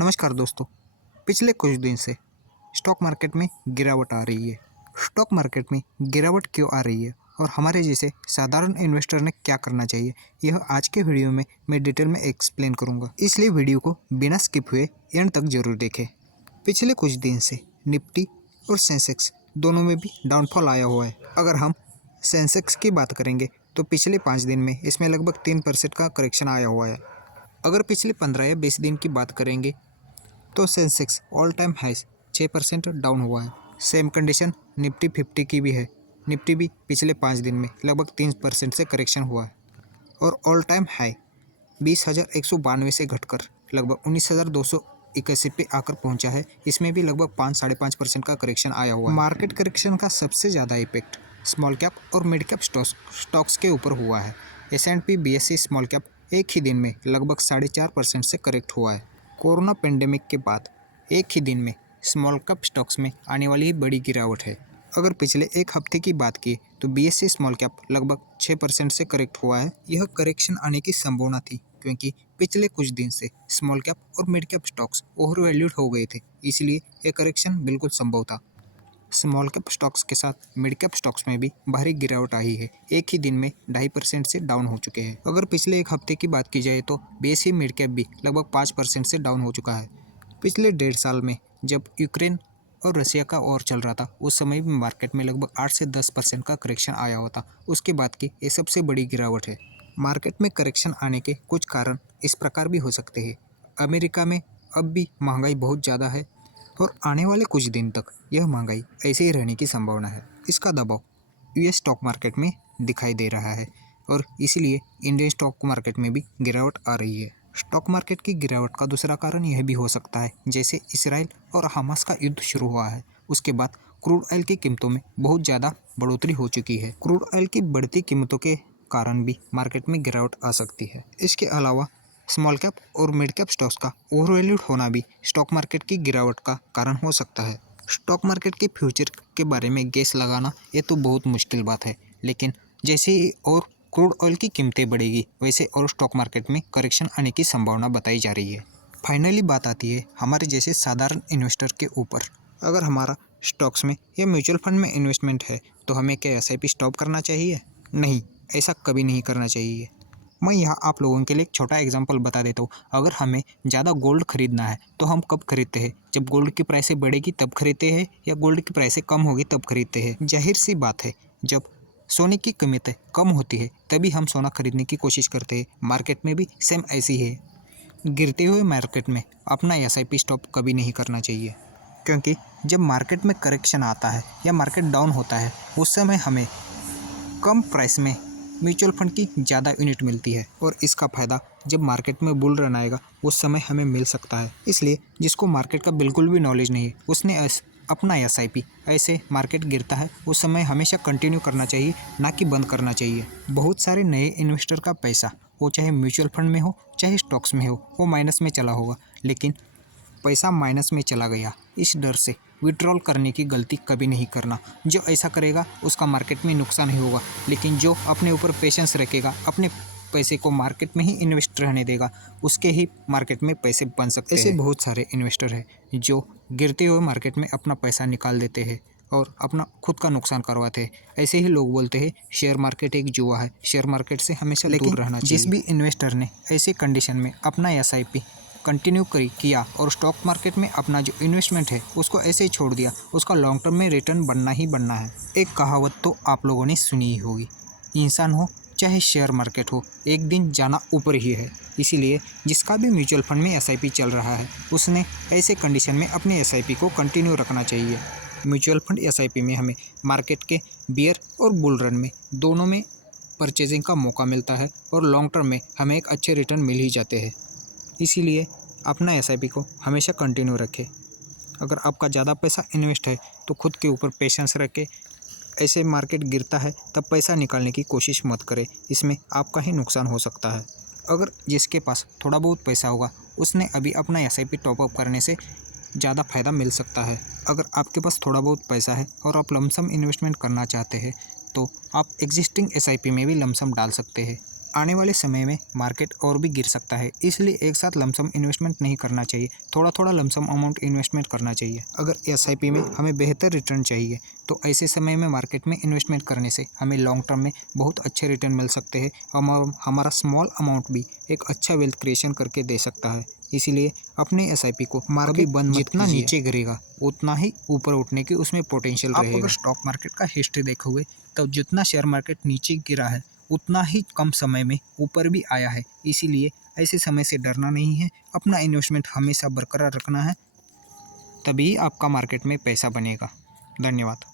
नमस्कार दोस्तों। पिछले कुछ दिन से स्टॉक मार्केट में गिरावट आ रही है। स्टॉक मार्केट में गिरावट क्यों आ रही है और हमारे जैसे साधारण इन्वेस्टर ने क्या करना चाहिए, यह आज के वीडियो में मैं डिटेल में एक्सप्लेन करूंगा, इसलिए वीडियो को बिना स्किप हुए एंड तक जरूर देखें। पिछले कुछ दिन से निफ्टी और सेंसेक्स दोनों में भी डाउनफॉल आया हुआ है। अगर हम सेंसेक्स की बात करेंगे तो पिछले 5 दिन में इसमें लगभग 3% का करेक्शन आया हुआ है। अगर पिछले 15 या 20 दिन की बात करेंगे तो सेंसेक्स ऑल टाइम हाइस 6% डाउन हुआ है। सेम कंडीशन निफ्टी 50 की भी है। निफ्टी भी पिछले 5 दिन में लगभग 3% से करेक्शन हुआ है और ऑल टाइम हाई 20,192 से घटकर लगभग 19,281 पे आकर पहुंचा है। इसमें भी लगभग 5-5.5% का करेक्शन आया हुआ है। मार्केट करेक्शन का सबसे ज़्यादा इफेक्ट स्मॉल कैप और मिड कैप स्टॉक्स के ऊपर हुआ है। S&P BSE स्मॉल कैप एक ही दिन में लगभग 4.5% से करेक्ट हुआ है। कोरोना पेंडेमिक के बाद एक ही दिन में स्मॉल कैप स्टॉक्स में आने वाली ही बड़ी गिरावट है। अगर पिछले एक हफ्ते की बात की तो BSE स्मॉल कैप लगभग 6% से करेक्ट हुआ है। यह करेक्शन आने की संभावना थी क्योंकि पिछले कुछ दिन से स्मॉल कैप और mid cap stocks over valued हो गए थे, इसलिए यह करेक्शन बिल्कुल संभव था। स्मॉल कैप स्टॉक्स के साथ मिड कैप स्टॉक्स में भी भारी गिरावट आई है। एक ही दिन में 2.5% से डाउन हो चुके हैं। अगर पिछले एक हफ्ते की बात की जाए तो BSE मिड कैप भी लगभग 5% से डाउन हो चुका है। पिछले 1.5 साल में जब यूक्रेन और रसिया का वॉर चल रहा था, उस समय भी मार्केट में लगभग 8 से 10% का करेक्शन आया होता। उसके बाद की ये सबसे बड़ी गिरावट है। मार्केट में करेक्शन आने के कुछ कारण इस प्रकार भी हो सकते हैं। अमेरिका में अब भी महंगाई बहुत ज़्यादा है और आने वाले कुछ दिन तक यह महंगाई ऐसे ही रहने की संभावना है। इसका दबाव US स्टॉक मार्केट में दिखाई दे रहा है और इसीलिए इंडियन स्टॉक मार्केट में भी गिरावट आ रही है। स्टॉक मार्केट की गिरावट का दूसरा कारण यह भी हो सकता है, जैसे इसराइल और हमास का युद्ध शुरू हुआ है, उसके बाद क्रूड ऑयल की कीमतों में बहुत ज़्यादा बढ़ोतरी हो चुकी है। क्रूड ऑयल की बढ़ती कीमतों के कारण भी मार्केट में गिरावट आ सकती है। इसके अलावा स्मॉल कैप और मिड कैप स्टॉक्स का ओवर वैल्यूड होना भी स्टॉक मार्केट की गिरावट का कारण हो सकता है। स्टॉक मार्केट के फ्यूचर के बारे में गेस लगाना ये तो बहुत मुश्किल बात है, लेकिन जैसे ही और क्रूड ऑयल की कीमतें बढ़ेगी वैसे और स्टॉक मार्केट में करेक्शन आने की संभावना बताई जा रही है। फाइनली बात आती है हमारे जैसे साधारण इन्वेस्टर के ऊपर। अगर हमारा स्टॉक्स में या म्यूचुअल फंड में इन्वेस्टमेंट है तो हमें क्या SIP स्टॉप करना चाहिए? नहीं, ऐसा कभी नहीं करना चाहिए। मैं यहाँ आप लोगों के लिए एक छोटा एग्जांपल बता देता हूँ। अगर हमें ज़्यादा गोल्ड खरीदना है तो हम कब खरीदते हैं? जब गोल्ड की प्राइसें बढ़ेगी तब खरीदते हैं या गोल्ड की प्राइसें कम होगी तब खरीदते हैं? जाहिर सी बात है, जब सोने की कीमतें कम होती है तभी हम सोना खरीदने की कोशिश करते हैं। मार्केट में भी सेम ऐसी है। गिरते हुए मार्केट में अपना SIP स्टॉप कभी नहीं करना चाहिए, क्योंकि जब मार्केट में करेक्शन आता है या मार्केट डाउन होता है उस समय हमें कम प्राइस में म्यूचुअल फंड की ज़्यादा यूनिट मिलती है और इसका फ़ायदा जब मार्केट में बुल रन आएगा उस समय हमें मिल सकता है। इसलिए जिसको मार्केट का बिल्कुल भी नॉलेज नहीं है उसने अपना SIP ऐसे मार्केट गिरता है उस समय हमेशा कंटिन्यू करना चाहिए, ना कि बंद करना चाहिए। बहुत सारे नए इन्वेस्टर का पैसा, वो चाहे म्यूचुअल फंड में हो चाहे स्टॉक्स में हो, वो माइनस में चला होगा, लेकिन पैसा माइनस में चला गया इस डर से विड्रॉल करने की गलती कभी नहीं करना। जो ऐसा करेगा उसका मार्केट में नुकसान ही होगा, लेकिन जो अपने ऊपर पेशेंस रखेगा, अपने पैसे को मार्केट में ही इन्वेस्ट रहने देगा, उसके ही मार्केट में पैसे बन सकते हैं। ऐसे बहुत सारे इन्वेस्टर हैं जो गिरते हुए मार्केट में अपना पैसा निकाल देते हैं और अपना खुद का नुकसान करवाते हैं। ऐसे ही लोग बोलते हैं शेयर मार्केट एक जुआ है, शेयर मार्केट से हमेशा दूर रहना चाहिए। जिस भी इन्वेस्टर ने ऐसी कंडीशन में अपना SIP कंटिन्यू किया और स्टॉक मार्केट में अपना जो इन्वेस्टमेंट है उसको ऐसे ही छोड़ दिया, उसका लॉन्ग टर्म में रिटर्न बनना ही बनना है। एक कहावत तो आप लोगों ने सुनी ही होगी, इंसान हो चाहे शेयर मार्केट हो, एक दिन जाना ऊपर ही है। इसीलिए जिसका भी म्यूचुअल फंड में SIP चल रहा है उसने ऐसे कंडीशन में अपने SIP को कंटिन्यू रखना चाहिए। म्यूचुअल फंड SIP में हमें मार्केट के बियर और बुल रन में दोनों में परचेजिंग का मौका मिलता है और लॉन्ग टर्म में हमें एक अच्छे रिटर्न मिल ही जाते हैं। इसीलिए अपना SIP को हमेशा कंटिन्यू रखें। अगर आपका ज़्यादा पैसा इन्वेस्ट है तो खुद के ऊपर पेशेंस रखें। ऐसे मार्केट गिरता है तब पैसा निकालने की कोशिश मत करें, इसमें आपका ही नुकसान हो सकता है। अगर जिसके पास थोड़ा बहुत पैसा होगा उसने अभी अपना SIP टॉपअप करने से ज़्यादा फ़ायदा मिल सकता है। अगर आपके पास थोड़ा बहुत पैसा है और आप लमसम इन्वेस्टमेंट करना चाहते हैं तो आप एग्जिस्टिंग SIP में भी लमसम डाल सकते हैं। आने वाले समय में मार्केट और भी गिर सकता है, इसलिए एक साथ लमसम इन्वेस्टमेंट नहीं करना चाहिए, थोड़ा थोड़ा लमसम अमाउंट इन्वेस्टमेंट करना चाहिए। अगर एसआईपी में हमें बेहतर रिटर्न चाहिए तो ऐसे समय में मार्केट में इन्वेस्टमेंट करने से हमें लॉन्ग टर्म में बहुत अच्छे रिटर्न मिल सकते हैं। हमारा स्मॉल अमाउंट भी एक अच्छा वेल्थ क्रिएशन करके दे सकता है। इसीलिए अपनी एसआईपी को मार्केट बंद जितना नीचे गिरेगा उतना ही ऊपर उठने की उसमें पोटेंशियल रहेगा। आप अगर स्टॉक मार्केट का हिस्ट्री देखोगे तो जितना शेयर मार्केट नीचे गिरा है उतना ही कम समय में ऊपर भी आया है। इसीलिए ऐसे समय से डरना नहीं है, अपना इन्वेस्टमेंट हमेशा बरकरार रखना है, तभी आपका मार्केट में पैसा बनेगा। धन्यवाद।